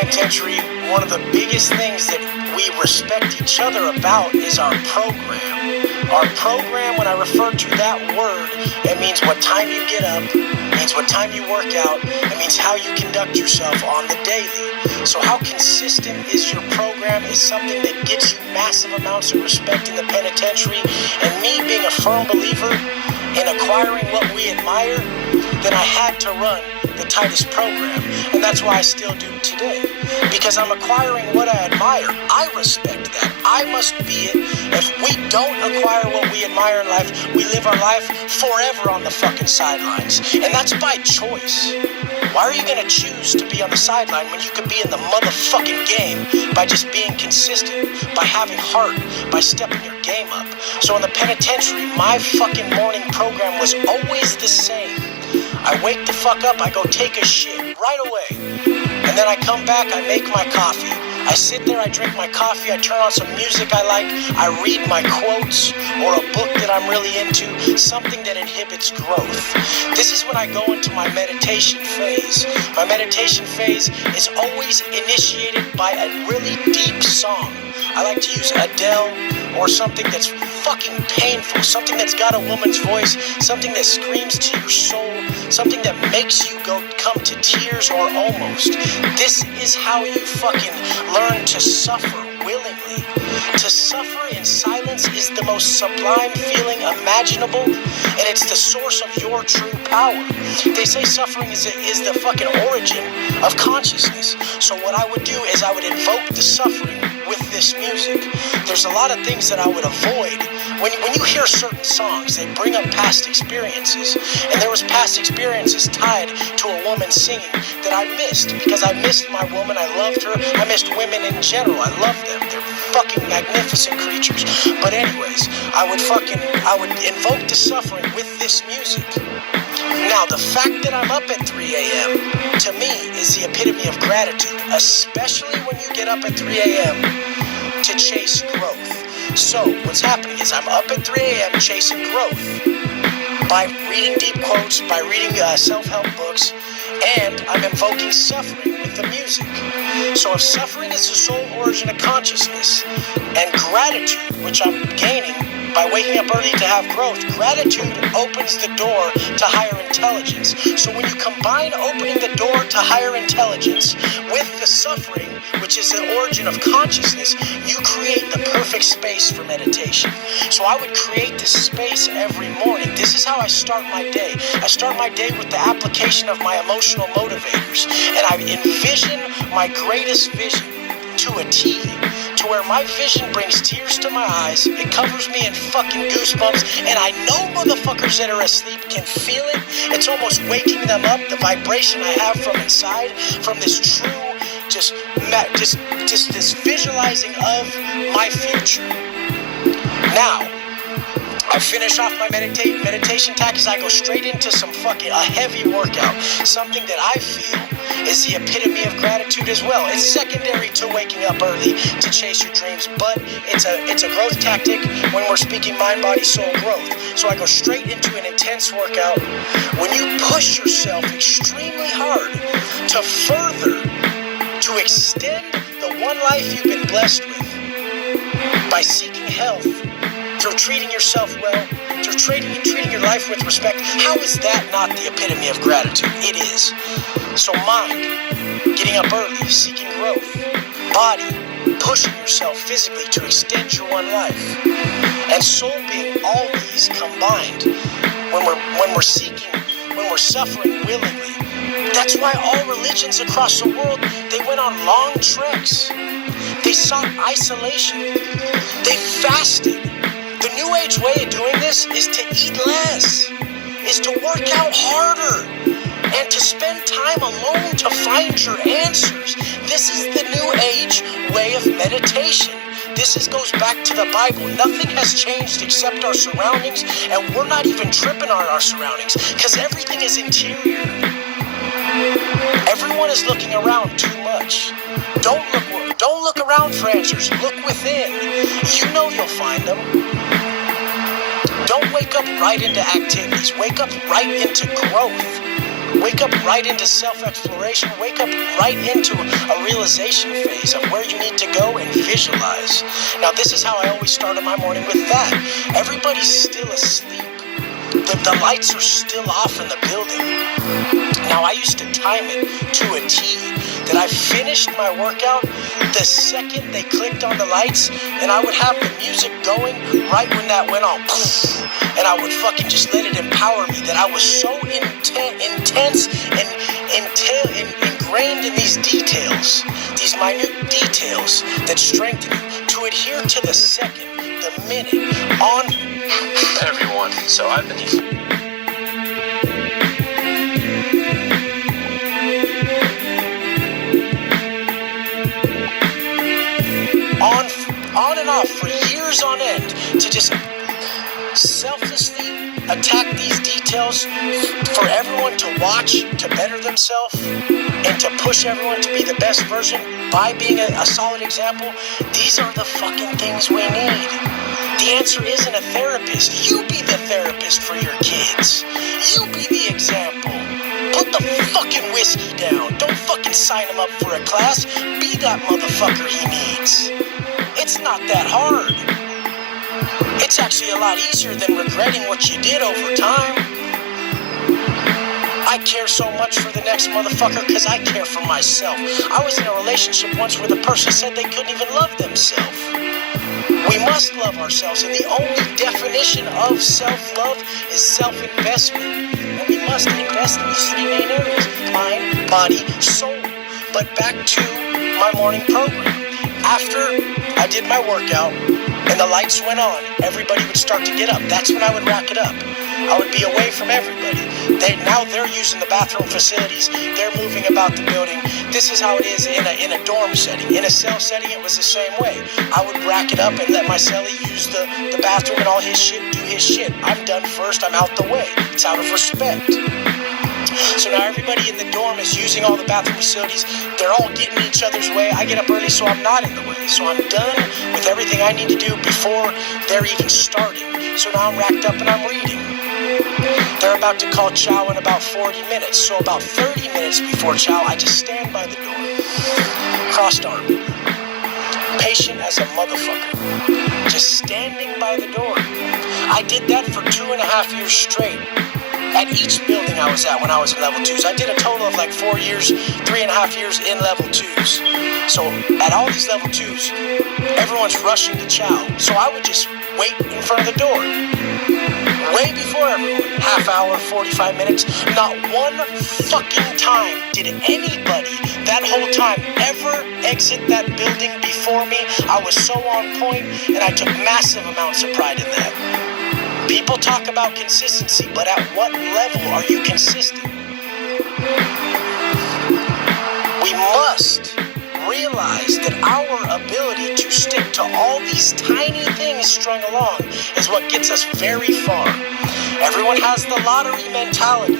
penitentiary, one of the biggest things that we respect each other about is our program. Our program, when I refer to that word, it means what time you get up, it means what time you work out, it means how you conduct yourself on the daily. So how consistent is your program is something that gets you massive amounts of respect in the penitentiary. And me being a firm believer in acquiring what we admire, then I had to run the tightest program. And that's why I still do today. Because I'm acquiring what I admire. I respect that. I must be it. If we don't acquire what we admire in life, we live our life forever on the fucking sidelines. And that's by choice. Why are you going to choose to be on the sideline when you could be in the motherfucking game by just being consistent, by having heart, by stepping your game up? So in the penitentiary, my fucking morning program was always the same. I wake the fuck up, I go take a shit right away. And then I come back, I make my coffee. I sit there, I drink my coffee, I turn on some music I like, I read my quotes or a book that I'm really into, something that inhibits growth. This is when I go into my meditation phase. My meditation phase is always initiated by a really deep song. I like to use Adele or something that's fucking painful, something that's got a woman's voice, something that screams to your soul, something that makes you come to tears or almost. This is how you fucking learn to suffer willingly. To suffer in silence is the most sublime feeling imaginable, and it's the source of your true power. They say suffering is the fucking origin of consciousness. So what I would do is I would invoke the suffering with this music. There's a lot of things that I would avoid. When you hear certain songs, they bring up past experiences. And there was past experiences tied to a woman singing that I missed because I missed my woman. I loved her. I missed women in general. I love them. They're fucking magnificent creatures. But anyways, I would invoke the suffering with this music. Now, the fact that I'm up at 3 a.m. to me is the epitome of gratitude, especially when you get up at 3 a.m. to chase growth. So, what's happening is I'm up at 3 a.m. chasing growth by reading deep quotes, by reading self-help books, and I'm invoking suffering with the music. So if suffering is the sole origin of consciousness, and gratitude, which I'm gaining by waking up early to have growth, gratitude opens the door to higher intelligence. So when you combine opening the door to higher intelligence with the suffering, which is the origin of consciousness, you create the perfect space for meditation. So I would create this space every morning. This is how I start my day. I start my day with the application of my emotional motivators, and I envision my greatest vision to a T, to where my vision brings tears to my eyes, it covers me in fucking goosebumps, and I know motherfuckers that are asleep can feel it. It's almost waking them up, the vibration I have from inside, from this true, just this visualizing of my future. Now, I finish off my meditation tactics. I go straight into some a heavy workout, something that I feel is the epitome of gratitude as well. It's secondary to waking up early to chase your dreams, but it's a growth tactic when we're speaking mind, body, soul growth. So I go straight into an intense workout. When you push yourself extremely hard to further, to extend the one life you've been blessed with by seeking health, through treating yourself well, through treating your life with respect, how is that not the epitome of gratitude? It is. So mind, getting up early, seeking growth. Body, pushing yourself physically to extend your one life. And soul being all these combined. When we're seeking, when we're suffering willingly. That's why all religions across the world, they went on long treks. They sought isolation. They fasted. The New Age way of doing this is to eat less, is to work out harder, and to spend time alone to find your answers. This is the New Age way of meditation. This goes back to the Bible. Nothing has changed except our surroundings, and we're not even tripping on our surroundings because everything is interior. Everyone is looking around too much. Don't look around for answers. Look within. You know you'll find them. Don't wake up right into activities. Wake up right into growth. Wake up right into self-exploration. Wake up right into a realization phase of where you need to go and visualize. Now, this is how I always start my morning with that. Everybody's still asleep. The lights are still off in the building. Now, I used to time it to a T that I finished my workout the second they clicked on the lights, and I would have the music going right when that went on. And I would fucking just let it empower me that I was so intense and ingrained in these details, these minute details that strengthen you to adhere to the second, the minute, on everyone. So I've been on and off for years on end to just selflessly attack these details for everyone to watch, to better themselves, and to push everyone to be the best version by being a solid example. These are the fucking things we need. The answer isn't a therapist. You be the therapist for your kids. You be the example. Put the fucking whiskey down. Don't fucking sign him up for a class. Be that motherfucker he needs. It's not that hard. It's actually a lot easier than regretting what you did over time. I care so much for the next motherfucker because I care for myself. I was in a relationship once where the person said they couldn't even love themselves. We must love ourselves, and the only definition of self-love is self-investment. And we must invest in these three main areas: mind, body, soul. But back to my morning program. After I did my workout and the lights went on, everybody would start to get up. That's when I would rack it up. I would be away from everybody. Now they're using the bathroom facilities. They're moving about the building. This is how it is in a dorm setting. In a cell setting, it was the same way. I would rack it up and let my cellie use the bathroom and all his shit, do his shit. I'm done first. I'm out the way. It's out of respect. So now everybody in the dorm is using all the bathroom facilities. They're all getting in each other's way. I get up early so I'm not in the way. So I'm done with everything I need to do before they're even starting. So now I'm racked up and I'm reading. They're about to call chow in about 40 minutes. So about 30 minutes before chow, I just stand by the door. Crossed arm. Patient as a motherfucker. Just standing by the door. I did that for 2.5 years straight. At each building I was at when I was in level 2s. I did a total of like 4 years, 3.5 years in level 2s. So at all these level 2s, everyone's rushing to chow. So I would just wait in front of the door. Way before everyone. Half hour, 45 minutes. Not one fucking time did anybody that whole time ever exit that building before me. I was so on point, and I took massive amounts of pride in that. People talk about consistency, but at what level are you consistent? We must realize that our ability to stick to all these tiny things strung along is what gets us very far. Everyone has the lottery mentality.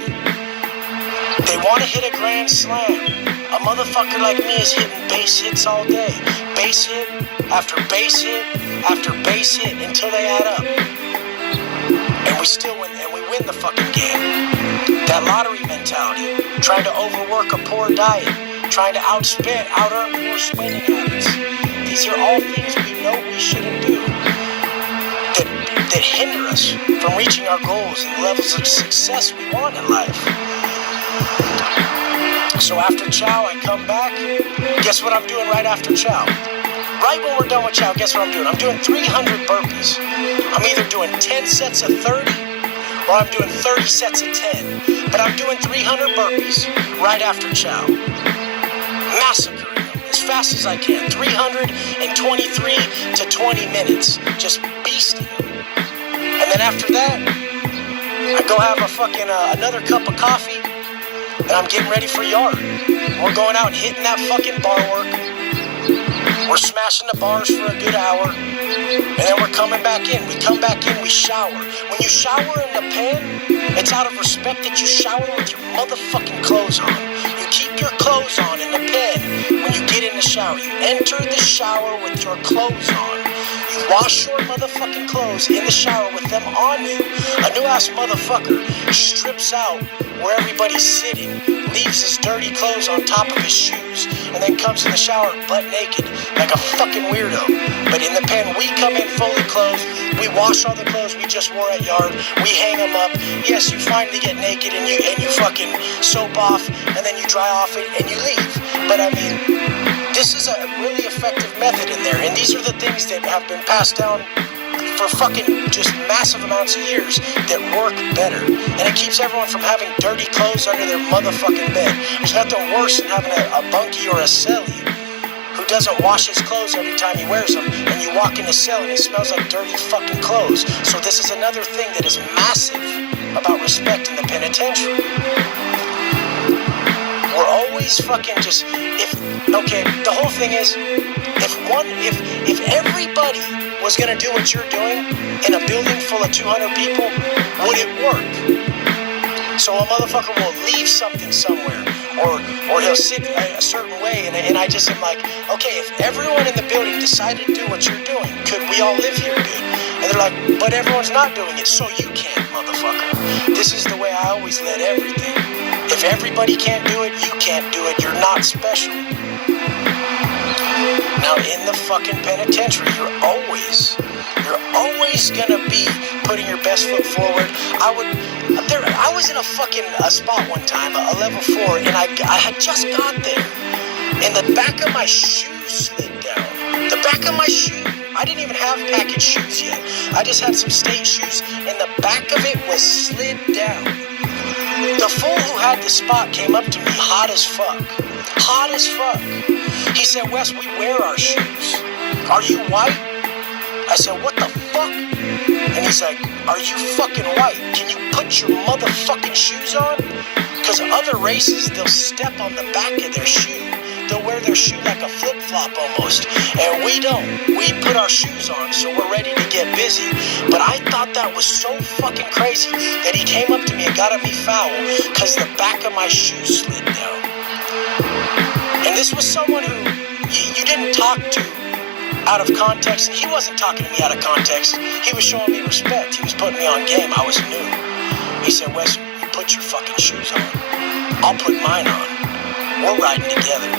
They want to hit a grand slam. A motherfucker like me is hitting base hits all day. Base hit after base hit after base hit until they add up. And we still win, and we win the fucking game. That lottery mentality, trying to overwork a poor diet, trying to out-earn poor spending habits. These are all things we know we shouldn't do that hinder us from reaching our goals and levels of success we want in life. So after chow, I come back. Guess what I'm doing right after chow? Right when we're done with chow, guess what I'm doing? I'm doing 300 burpees. I'm either doing 10 sets of 30 or I'm doing 30 sets of 10. But I'm doing 300 burpees right after chow. Massacring them as fast as I can. 323 to 20 minutes. Just beasting them. And then after that, I go have a fucking another cup of coffee and I'm getting ready for yard. We're going out and hitting that fucking bar work. We're smashing the bars for a good hour, and then we're coming back in. We come back in, we shower. When you shower in the pen, it's out of respect that you shower with your motherfucking clothes on. You keep your clothes on in the pen when you get in the shower. You enter the shower with your clothes on. You wash your motherfucking clothes in the shower with them on you. A new ass motherfucker strips out where everybody's sitting, leaves his dirty clothes on top of his shoes, and then comes in the shower butt naked like a fucking weirdo. But in the pen, we come in fully clothed, we wash all the clothes we just wore at yard, we hang them up. Yes, you finally get naked and you fucking soap off, and then you dry off it and you leave. But I mean, this is a really effective method in there, and these are the things that have been passed down for fucking just massive amounts of years that work better. And it keeps everyone from having dirty clothes under their motherfucking bed. There's nothing worse than having a bunkie or a cellie who doesn't wash his clothes every time he wears them, and you walk in the cell and it smells like dirty fucking clothes. So this is another thing that is massive about respect in the penitentiary. We're always fucking just, the whole thing is, if everybody was gonna do what you're doing in a building full of 200 people, would it work? So a motherfucker will leave something somewhere, or he'll sit a certain way, and I just am like, okay, if everyone in the building decided to do what you're doing, could we all live here good? And they're like, but everyone's not doing it, so you can't, motherfucker. This is the way I always let everything. If everybody can't do it, you can't do it, you're not special. Now, in the fucking penitentiary, you're always gonna be putting your best foot forward. I was in a spot one time, a level 4, and I had just got there, and the back of my shoe slid down. The back of my shoe. I didn't even have package shoes yet. I just had some state shoes, and the back of it was slid down. The fool who had the spot came up to me hot as fuck. Hot as fuck. He said, Wes, we wear our shoes. Are you white? I said, what the fuck? And he's like, are you fucking white? Can you put your motherfucking shoes on? Because other races, they'll step on the back of their shoe. They'll wear their shoe like a flip-flop almost. And we don't. We put our shoes on, so we're ready to get busy. But I thought that was so fucking crazy that he came up to me and got at me foul because the back of my shoe slid down. And this was someone who you didn't talk to out of context, and he wasn't talking to me out of context. He was showing me respect. He was putting me on game. I was new. He said, Wes, you put your fucking shoes on. I'll put mine on. We're riding together.